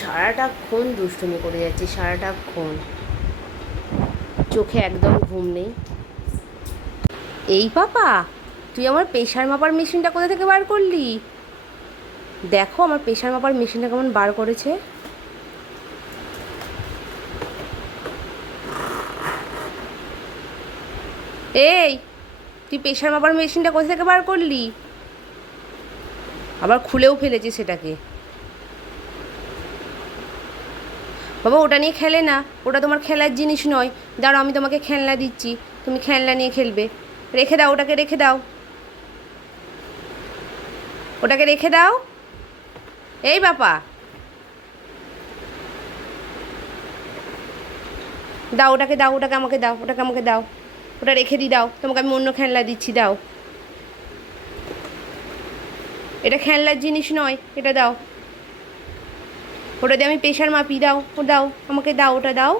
সারাটাক্ষণ দুষ্টুমি করে যাচ্ছে সারাটাক্ষণ চোখে একদম ঘুম নেই। এই পাপা, তুই আমার প্রেশার মাপার মেশিনটা কোথা থেকে বার করলি? দেখো আমার প্রেশার মাপার মেশিনটা কেমন বার করেছে। এই, তুই প্রেশার মাপার মেশিনটা কোথা থেকে বার করলি? আবার খুলেও ফেলেছি সেটাকে। বাবা, ওটা নিয়ে খেলে না। ওটা তোমার খেলার জিনিস নয়। দাঁড়াও, আমি তোমাকে খেলনা দিচ্ছি। তুমি খেলনা নিয়ে খেলবে। রেখে দাও, ওটাকে রেখে দাও। ওটাকে রেখে দাও। এই বাপা দাও, ওটাকে দাও, ওটাকে আমাকে দাও, ওটাকে আমাকে দাও। ওটা রেখে দি, দাও। তোমাকে আমি অন্য খেলনা দিচ্ছি, দাও। এটা খেলনার জিনিস নয়, এটা দাও। ওটা দিয়ে আমি প্রেশার মাপি দাও ও দাও আমাকে দাও ওটা দাও।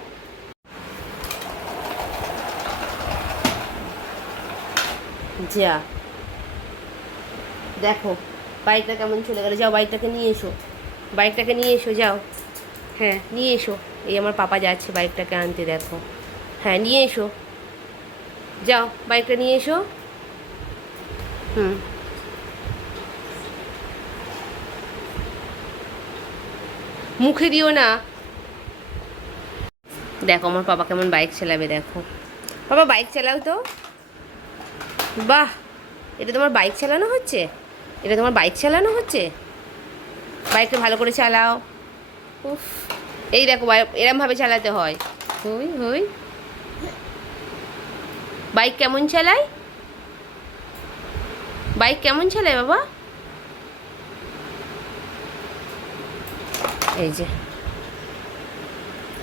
যা। দেখো বাইকটা কেমন চলে গেল। যাও বাইকটাকে নিয়ে এসো। বাইকটাকে নিয়ে এসো যাও। হ্যাঁ। নিয়ে এসো। এই আমার পাপা যাচ্ছে বাইকটাকে আনতে দেখো। হ্যাঁ নিয়ে এসো। যাও বাইকটা নিয়ে এসো। হুম। মুখে দিও না। দেখো, আমার বাবা কেমন বাইক চালাবে, দেখো। বাবা বাইক চালাও তো। বাহ, এটা তোমার বাইক চালানো হচ্ছে? এটা তোমার বাইক চালানো হচ্ছে? বাইকটা ভালো করে চালাও। উফ, এই দেখো এরমভাবে চালাতে হয়। হই হই। বাইক কেমন চালায়? বাইক কেমন চালায়, বাবা? এই যে।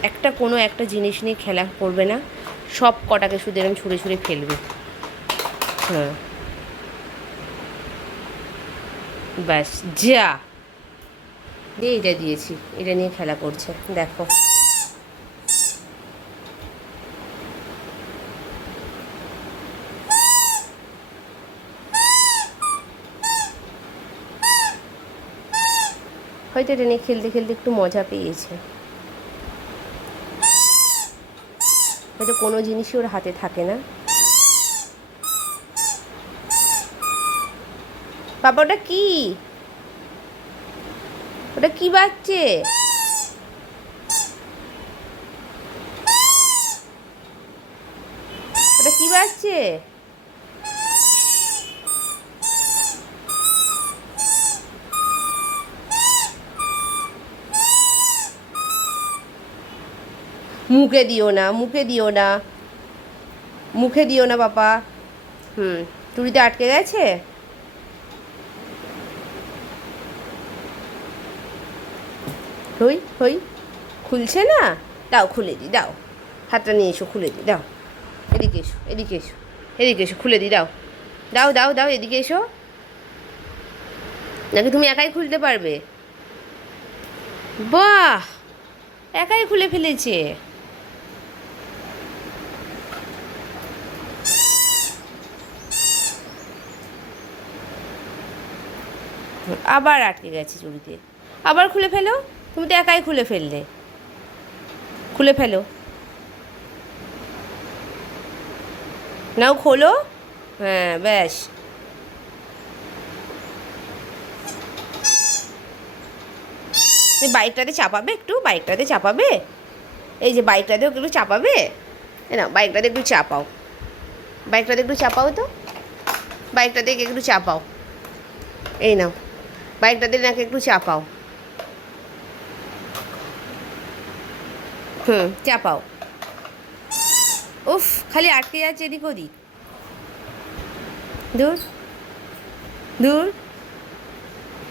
একটা কোনো একটা জিনিস নিয়ে খেলা করবে না, সব কটাকে শুধু এরকম ছুঁড়ে ছুঁড়ে ফেলবে। হ্যাঁ। ব্যাস, যা। দিয়ে এটা দিয়েছি, এটা নিয়ে খেলা করছে, দেখো। হয়তো নিয়ে খেলতে খেলতে একটু মজা পেয়েছে। হয়তো কোনো জিনিসই ওর হাতে থাকে না। বাবা, ওটা কি? ওটা কি বাচ্চে ওটা কি বাচ্চে মুখে দিও না, মুখে দিও না। মুখে দিও না, বাবা। হুম, তুড়িতে আটকে গেছে? হই হই, খুলছে না? দাও, খুলে দি, দাও। হাতটা নিয়ে এসো, খুলে দি, দাও। এদিকে এসো এদিকে এসো এদিকে এসো, খুলে দি, দাও। দাও দাও দাও, এদিকে এসো। নাকি তুমি একাই খুলতে পারবে? বাহ! একাই খুলে ফেলেছে। আবার আটকে গেছে চুড়িতে আবার খুলে ফেলো? তুমি তো একাই খুলে ফেললে। খুলে ফেলো। নাও খোলো। হ্যাঁ ব্যাস। বাইকটাতে চাপাবে একটু? বাইকটাতে চাপাবে? এই যে বাইকটাতেও একটু চাপাবে? না বাইকটাতে একটু চাপাও। বাইকটাতে একটু চাপাও তো? বাইকটাতে একটু চাপাও। এই নাও। বাইকটাতে নাকি একটু চাপাও হুম চাপাও উফ, খালি আটকে যাচ্ছে এদিক ওদিক। দূর দূর।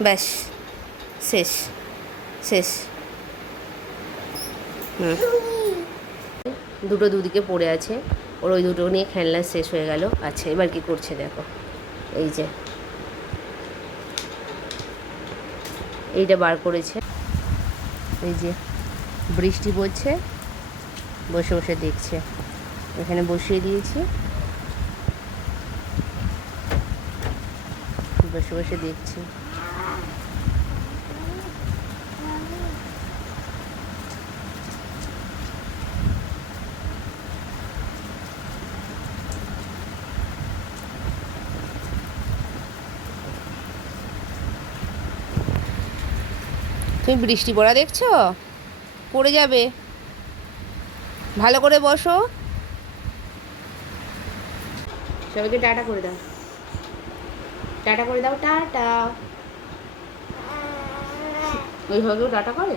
ব্যাস, শেষ শেষ। হুম। দুটো দুদিকে পড়ে আছে। ওর ওই দুটো নিয়ে খেলনা শেষ হয়ে গেল। আচ্ছা এবার কি করছে দেখো। এই যে। এইটা বার করেছে। এই যে বৃষ্টি পড়ছে, বসে বসে দেখছে। এখানে বসিয়ে দিয়েছি। বসে বসে দেখছি। তুমি বৃষ্টি পড়া দেখছ? পড়ে যাবে। ভালো করে বসো। সবাইকে টাটা করে দাও। টাটা করে দাও, টাটা। ওইভাবেও টাটা করে?